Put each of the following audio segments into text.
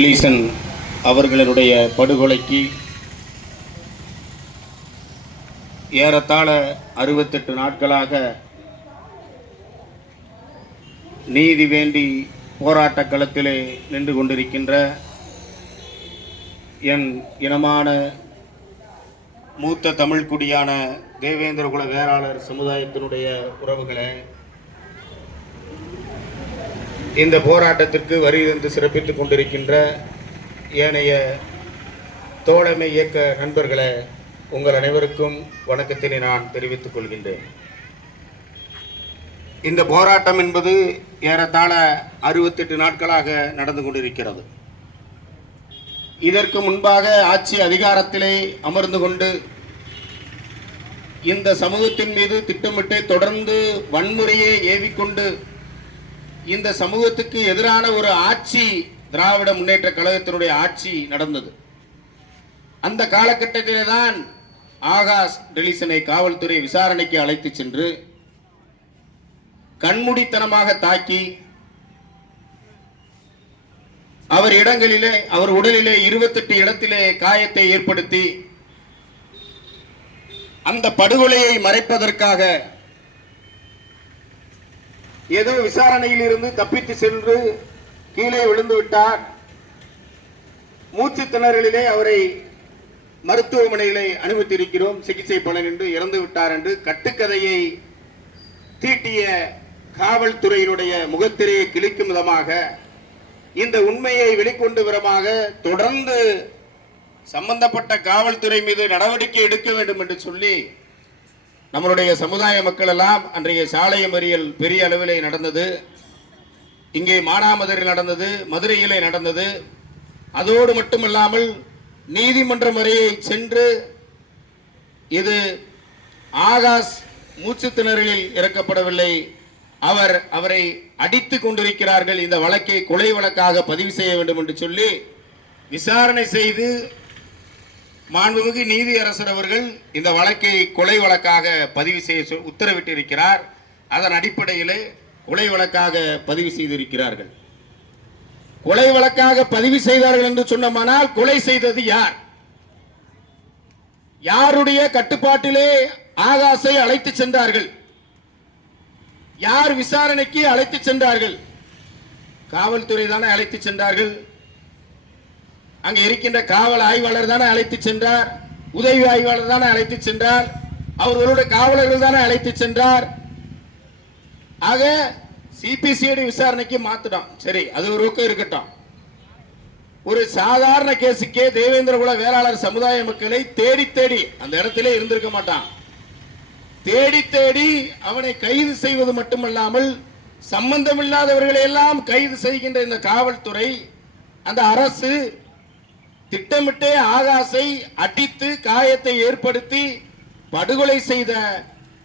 Deletion அவர்களுடைய படுகொலைக்கு ஏறத்தாழ 68 நாட்களாக நீதி வேண்டி போராட்ட களத்திலே நின்று கொண்டிருக்கின்ற என் இனமான மூத்த தமிழ் குடியான தேவேந்திரகுல வேளாளர் சமுதாயத்தினுடைய உறவுகளே, இந்த போராட்டத்திற்கு வருகை சிறப்பித்துக் கொண்டிருக்கின்ற ஏனைய தோழமை இயக்க நண்பர்களே, உங்கள் அனைவருக்கும் வணக்கத்தினை நான் தெரிவித்துக் கொள்கின்றேன். இந்த போராட்டம் என்பது ஏறத்தாழ 68 நாட்களாக நடந்து கொண்டிருக்கிறது. இதற்கு முன்பாக ஆட்சி அதிகாரத்திலே அமர்ந்து கொண்டு இந்த சமூகத்தின் மீது திட்டமிட்டு தொடர்ந்து வன்முறையை ஏவிக்கொண்டு இந்த சமூகத்துக்கு எதிரான ஒரு ஆட்சி திராவிட முன்னேற்ற கழகத்தினுடைய ஆட்சி நடந்தது. அந்த காலகட்டத்திலே தான் ஆகாஷ் டெலிசனை காவல்துறை விசாரணைக்கு அழைத்து சென்று கண்மூடித்தனமாக தாக்கி அவர் உடலிலே 28 இடத்திலே காயத்தை ஏற்படுத்தி அந்த படுகொலையை மறைப்பதற்காக ஏதோ விசாரணையில் இருந்து தப்பித்து சென்று கீழே விழுந்து விட்டார், மூச்சு திணறலிலே அவரை மருத்துவமனையிலே அனுமதித்திருக்கிறோம், சிகிச்சை பலன் என்று இறந்து விட்டார் என்று கட்டுக்கதையை தீட்டிய காவல்துறையினுடைய முகத்திரையை கிழிக்கும் விதமாக, இந்த உண்மையை வெளிக்கொண்டு விதமாக தொடர்ந்து சம்பந்தப்பட்ட காவல்துறை மீது நடவடிக்கை எடுக்க வேண்டும் என்று சொல்லி நம்மளுடைய சமுதாய மக்கள் எல்லாம் அன்றைய சாலை மறியல் பெரிய அளவிலே நடந்தது. இங்கே மானாமதுரையில் நடந்தது, மதுரையிலே நடந்தது. அதோடு மட்டுமல்லாமல் நீதிமன்றம் வரையை சென்று இது ஆகாஷ் மூச்சு திணறலில் இறக்கப்படவில்லை, அவரை அடித்துக் கொண்டிருக்கிறார்கள், இந்த வழக்கை கொலை வழக்காக பதிவு செய்ய வேண்டும் என்று சொல்லி விசாரணை செய்து மாண்புமிகு நீதியரசர் அவர்கள் இந்த வழக்கை கொலை வழக்காக பதிவு செய்ய உத்தரவிட்டிருக்கிறார். அதன் அடிப்படையிலே கொலை வழக்காக பதிவு செய்திருக்கிறார்கள். கொலை வழக்காக பதிவு செய்தார்கள் என்று சொன்னமானால் கொலை செய்தது யார்? யாருடைய கட்டுப்பாட்டிலே ஆகாஷை அழைத்து சென்றார்கள்? யார் விசாரணைக்கு அழைத்து சென்றார்கள்? காவல்துறை தானே அழைத்து சென்றார்கள். அங்கே இருக்கின்ற காவல் ஆய்வாளர் தானே அழைத்து சென்றார், உதவி ஆய்வாளர் தானே அழைத்து சென்றார், அவர்களுடைய காவலர்கள் தானே அழைத்து சென்றார். ஆக சிபிசிஐடி விசாரணைக்கு மாத்திட்டோம். சரி, அது ஒரு பக்கம் இருக்கட்டும். ஒரு சாதாரண கேஸுக்கே தேவேந்திரகுல வேளாளர் சமுதாய மக்களை தேடி தேடி அந்த இடத்திலே இருந்திருக்க மாட்டான், தேடி தேடி அவனை கைது செய்வது மட்டுமல்லாமல் சம்பந்தமில்லாதவர்களை எல்லாம் கைது செய்கின்ற இந்த காவல்துறை, அந்த அரசு திட்டமிட்டே ஆகாஷை அடித்து காயத்தை ஏற்படுத்தி படுகொலை செய்த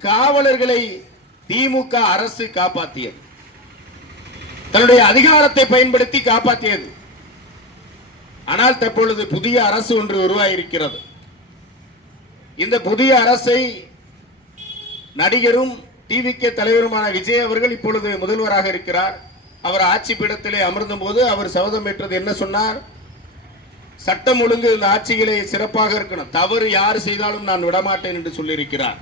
காவலர்களை திமுக அரசு காப்பாற்றியது, தன்னுடைய அதிகாரத்தை பயன்படுத்தி காப்பாற்றியது. ஆனால் தற்பொழுது புதிய அரசு ஒன்று உருவாயிருக்கிறது. இந்த புதிய அரசை நடிகரும் டிவிகே தலைவருமான விஜய் அவர்கள் இப்பொழுது முதல்வராக இருக்கிறார். அவர் ஆட்சி பீடத்திலே அமர்ந்த போது அவர் சபதம் ஏற்றது என்ன சொன்னார்? சட்டம் ஒழுங்கு இந்த ஆட்சிகளே சிறப்பாக இருக்கணும், தவறு யார் செய்தாலும் நான் விடமாட்டேன் என்று சொல்லியிருக்கிறார்.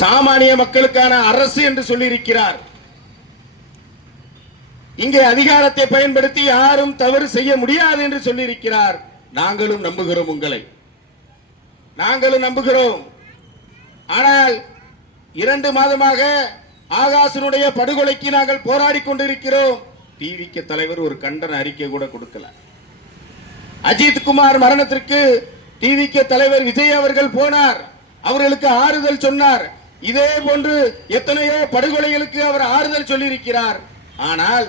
சாமானிய மக்களுக்கான அரசு என்று சொல்லியிருக்கிறார். இங்கே அதிகாரத்தை பயன்படுத்தி யாரும் தவறு செய்ய முடியாது என்று சொல்லியிருக்கிறார். நாங்களும் நம்புகிறோம், உங்களை நாங்களும் நம்புகிறோம். ஆனால் 2 மாதமாக ஆகாஷனுடைய படுகொலைக்கு நாங்கள் போராடி கொண்டிருக்கிறோம். டிவிகே தலைவர் ஒரு கண்டன அறிக்கை கூட கொடுக்கல. அஜித் குமார் மரணத்திற்கு டிவிகே தலைவர் விஜய் அவர்கள் போனார், அவர்களுக்கு ஆறுதல் சொன்னார். இதே போன்று எத்தனையோ படுகொலைகளுக்கு அவர் ஆறுதல் சொல்லியிருக்கிறார். ஆனால்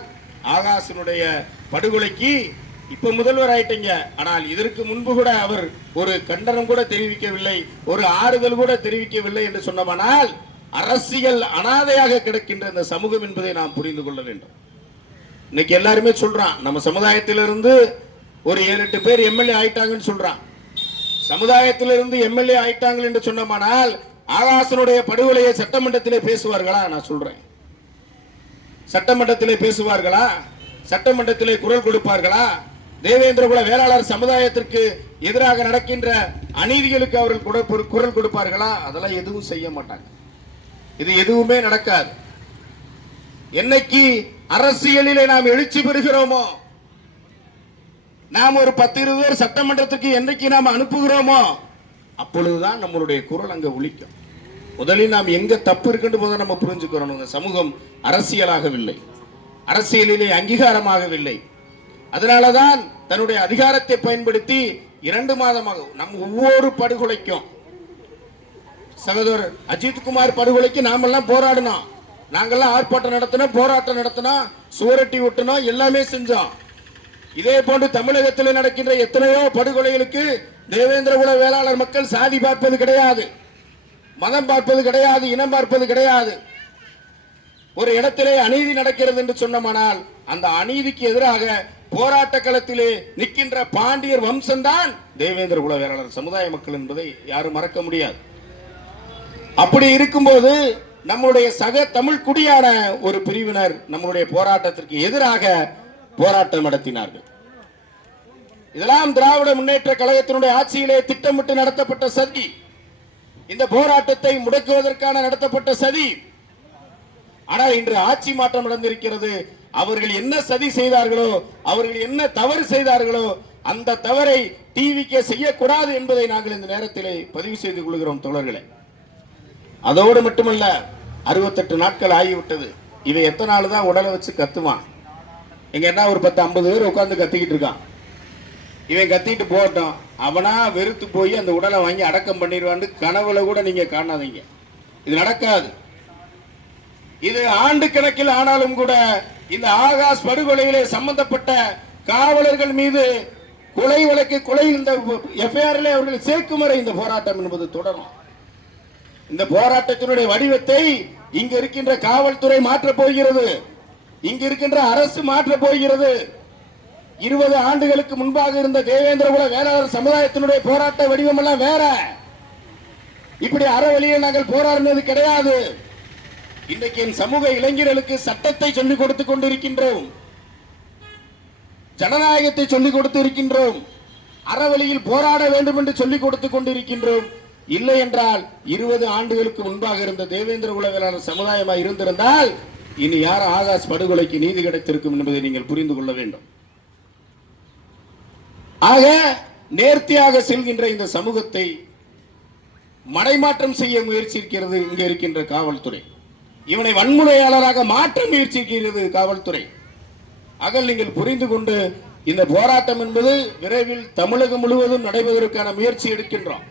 ஆகாஷனுடைய படுகொலைக்கு இப்ப முதல்வர் ஆயிட்டீங்க, ஆனால் இதற்கு முன்பு கூட அவர் ஒரு கண்டனம் கூட தெரிவிக்கவில்லை, ஒரு ஆறுதல் கூட தெரிவிக்கவில்லை என்று சொன்னமானால் அரசியல் அனாதையாக கிடக்கின்ற இந்த சமூகம் என்பதை நாம் புரிந்து கொள்ள வேண்டும். இன்னைக்கு எல்லாருமே சொல்றான், நம்ம சமுதாயத்திலிருந்து ஒரு 7-8 பேர் எம்எல்ஏ ஆயிட்டாங்கன்னு சொல்றான். சமுதாயத்திலிருந்து எம்எல்ஏ ஆயிட்டாங்க என்று சொன்னமானால் ஆகாஷனுடைய படுகொலையை சட்டமன்றத்திலே பேசுவார்களா? நான் சொல்றேன், சட்டமன்றத்திலே பேசுவார்களா? சட்டமன்றத்திலே குரல் கொடுப்பார்களா? தேவேந்திரகுல வேளாளர் சமுதாயத்திற்கு எதிராக நடக்கின்ற அநீதிகளுக்கு அவர்கள் குரல் கொடுப்பார்களா? அதெல்லாம் எதுவும் செய்ய மாட்டாங்க. இது எதுவுமே நடக்காது. என்னைக்கு அரசியலிலே நாம் எழுச்சி பெறுகிறோமோ, நாம் ஒரு 10-20 பேர் சட்டமன்றத்துக்கு என்னைக்கு நாம் அனுப்புகிறோமோ, அப்பொழுதுதான் நம்மளுடைய குரல் அங்க ஒலிக்கும். முதலில் நாம் எங்க தப்பு இருக்குன்னு போது நம்ம புரிஞ்சுக்கிறோம். இந்த சமூகம் அரசியலாகவில்லை, அரசியலிலே அங்கீகாரமாகவில்லை. அதனாலதான் தன்னுடைய அதிகாரத்தை பயன்படுத்தி 2 மாதமாக நம் ஒவ்வொரு படுகொலைக்கும், சகோதரர் அஜித்குமார் படுகொலைக்கு நாமெல்லாம் போராடினோம். நாங்கெல்லாம் ஆர்ப்பாட்டம் நடத்தினோம், போராட்டம் நடத்தினோம், சுவரட்டி விட்டனோம், எல்லாமே செஞ்சோம். இதே போன்று தமிழகத்தில் நடக்கின்ற எத்தனையோ படுகொலைகளுக்கு தேவேந்திரகுல வேளாளர் மக்கள் சாதி பார்ப்பது கிடையாது, மதம் பார்ப்பது கிடையாது, இனம் பார்ப்பது கிடையாது. ஒரு இடத்திலே அநீதி நடக்கிறது என்று சொன்னமானால் அந்த அநீதிக்கு எதிராக போராட்ட களத்திலே நிற்கின்ற பாண்டியர் வம்சம்தான் தேவேந்திரகுல வேளாளர் சமுதாய மக்கள் என்பதை யாரும் மறக்க முடியாது. அப்படி இருக்கும்போது நம்முடைய சக தமிழ் குடியான ஒரு பிரிவினர் நம்முடைய போராட்டத்திற்கு எதிராக போராட்டம் நடத்தினார்கள். இதெல்லாம் திராவிட முன்னேற்ற கழகத்தினுடைய ஆட்சியிலே திட்டமிட்டு நடத்தப்பட்ட சதி. இந்த போராட்டத்தை முடக்குவதற்கான நடத்தப்பட்ட சதி. ஆனால் இன்று ஆட்சி மாற்றம் நடந்திருக்கிறது. அவர்கள் என்ன சதி செய்தார்களோ, அவர்கள் என்ன தவறு செய்தார்களோ, அந்த தவறை டிவிக்கு செய்யக்கூடாது என்பதை நாங்கள் இந்த நேரத்திலே பதிவு செய்து கொள்கிறோம் தோழர்களே. அதோடு மட்டுமல்ல, 68 நாட்கள் ஆகிவிட்டது. இவன் எத்தனை நாள் தான் உடலை வச்சு கத்துவான்? எங்க என்ன ஒரு 10-50 பேர் உட்கார்ந்து கத்திக்கிட்டு இருக்கான். இவன் கத்திட்டு போட்டோம், அவனா வெறுத்து போய் அந்த உடலை வாங்கி அடக்கம் பண்ணிடுவான்னு கனவுல கூட நீங்க காணாதீங்க. இது நடக்காது. இது ஆண்டு கணக்கில் ஆனாலும் கூட இந்த ஆகாஷ் படுகொலையிலே சம்பந்தப்பட்ட காவலர்கள் மீது கொலை வழக்கு, கொலை இந்த எஃப்ஐஆரிலே அவர்கள் சேர்க்கும் வரை இந்த போராட்டம் என்பது தொடரும். இந்த போராட்டத்தினுடைய வடிவத்தை இங்க இருக்கின்ற காவல்துறை மாற்றப் போகிறது, இங்க இருக்கின்ற அரசு மாற்றப் போகிறது. 20 ஆண்டுகளுக்கு முன்பாக இருந்த தேவேந்திரகுல வேளாளர் சமுதாயத்தினுடைய போராட்ட வடிவம் எல்லாம் வேற. இப்படி அறவழியில் நாங்கள் போராடினது கிடையாது. இன்றைக்கு என் சமூக இளைஞர்களுக்கு சட்டத்தை சொல்லிக் கொடுத்துக் கொண்டிருக்கின்றோம், ஜனநாயகத்தை சொல்லிக் கொடுத்து இருக்கின்றோம், அறவழியில் போராட வேண்டும் என்று சொல்லிக் கொடுத்துக் கொண்டிருக்கின்றோம். இல்லை என்றால் 20 ஆண்டுகளுக்கு முன்பாக இருந்த தேவேந்திரகுல வேளாளர் சமுதாயமாக இருந்திருந்தால் இனி யார் ஆகாஷ் படுகொலைக்கு நீதி கிடைத்திருக்கும் என்பதை நீங்கள் புரிந்து கொள்ள வேண்டும். ஆக நேர்த்தியாக செல்கின்ற இந்த சமூகத்தை மடைமாற்றம் செய்ய முயற்சிக்கிறது இங்க இருக்கின்ற காவல்துறை. இவனை வன்முறையாளராக மாற்ற முயற்சிக்கிறது காவல்துறை. அகல் நீங்கள் புரிந்து கொண்டு இந்த போராட்டம் என்பது விரைவில் தமிழகம் முழுவதும் நடைபெறுவதற்கான முயற்சி எடுக்கின்றோம்.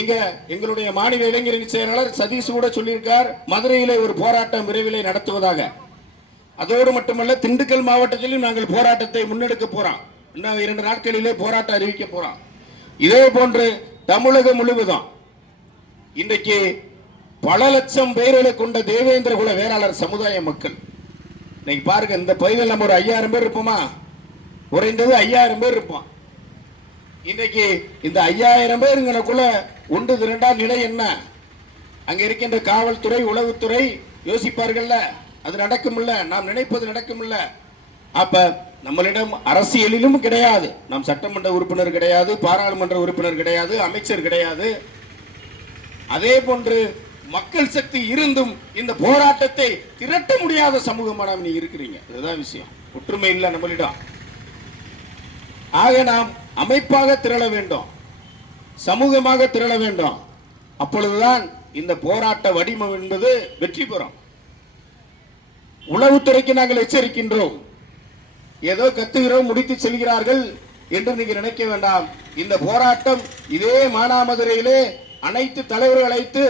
இங்க எங்களுடைய மாநில இளைஞரணி செயலாளர் சதீஷ் கூட சொல்லியிருக்கார், மதுரையிலே ஒரு போராட்டம் விரைவிலே நடத்துவதாக. அதோடு மட்டுமல்ல, திண்டுக்கல் மாவட்டத்திலும் நாங்கள் போராட்டத்தை முன்னெடுக்க போறோம். இன்னும் 2 நாட்களிலே போராட்டம் அறிவிக்க போறோம். இதே போன்று தமிழகம் முழுவதும் இன்றைக்கு பல லட்சம் பேர்களை கொண்ட தேவேந்திரகுல வேளாளர் சமுதாய மக்கள் இன்னைக்கு பாருங்க, இந்த பகுதியில் நம்ம ஒரு 5000 பேர் இருப்போமா? குறைந்தது 5000 பேர் இருப்போம். இன்னைக்கு இந்த 5000 பேருங்களுக்குள்ள ஒன்று திரண்டாம் நிலை என்ன? அங்க இருக்கின்ற காவல்துறை, உளவுத்துறை யோசிப்பார்கள்ல, அது நடக்கும்ல, நாம் நினைப்பது நடக்கும்ல. அப்ப நம்மளிடம் அரசியலிலும் கிடையாது, நம் சட்டமன்ற உறுப்பினர் கிடையாது, பாராளுமன்ற உறுப்பினர் கிடையாது, அமைச்சர் கிடையாது. அதே போன்று மக்கள் சக்தி இருந்தும் இந்த போராட்டத்தை திரட்ட முடியாத சமூகமாக நீ இருக்கிறீங்க. இதுதான் விஷயம். ஒற்றுமை இல்லை நம்மளிடம். ஆக நாம் அமைப்பாக திரள வேண்டும், சமூகமாக திரள வேண்டும். அப்பொழுதுதான் இந்த போராட்ட வடிவம் என்பது வெற்றி பெறும். உளவுத்துறைக்கு நாங்கள் எச்சரிக்கின்றோம். ஏதோ கத்துகிறோம், முடித்து செல்கிறார்கள் என்று நீங்க நினைக்க வேண்டாம். இந்த போராட்டம் இதே மானாமதுரையிலே அனைத்து தலைவர்கள் அழைத்து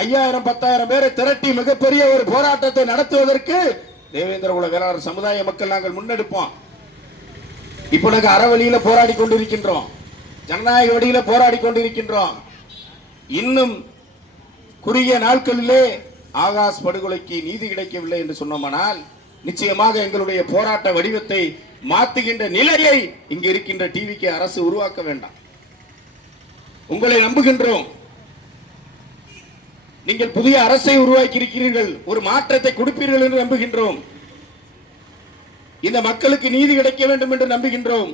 5000 10,000 பேரை திரட்டி மிகப்பெரிய ஒரு போராட்டத்தை நடத்துவதற்கு தேவேந்திரகுல வேளாளர் சமுதாய மக்கள் நாங்கள் முன்னெடுப்போம். இப்ப நாங்கள் அறவழியில போராடி கொண்டிருக்கின்றோம், ஜனநாயக வழியில போராடி கொண்டிருக்கின்றோம். இன்னும் குறுகிய நாட்களிலே ஆகாஷ் படுகொலைக்கு நீதி கிடைக்கவில்லை என்று சொன்னோமானால் நிச்சயமாக எங்களுடைய போராட்ட வடிவத்தை மாற்றுகின்ற நிலையை இங்கு இருக்கின்ற டிவிக்கு அரசு உருவாக்க வேண்டாம். உங்களை நம்புகின்றோம். நீங்கள் புதிய அரசை உருவாக்கி இருக்கிறீர்கள், ஒரு மாற்றத்தை கொடுப்பீர்கள் என்று நம்புகின்றோம். இந்த மக்களுக்கு நீதி கிடைக்க வேண்டும் என்று நம்புகின்றோம்.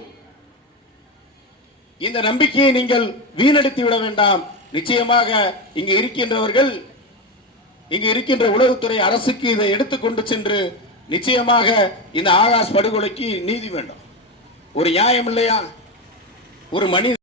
இந்த நம்பிக்கையை நீங்கள் வீணடித்து விட வேண்டாம். நிச்சயமாக இங்கு இருக்கின்றவர்கள், இங்கு இருக்கின்ற உளவுத்துறை அரசுக்கு இதை எடுத்துக்கொண்டு சென்று நிச்சயமாக இந்த ஆகாஷ் படுகொலைக்கு நீதி வேண்டும். ஒரு நியாயம் இல்லையா? ஒரு மனித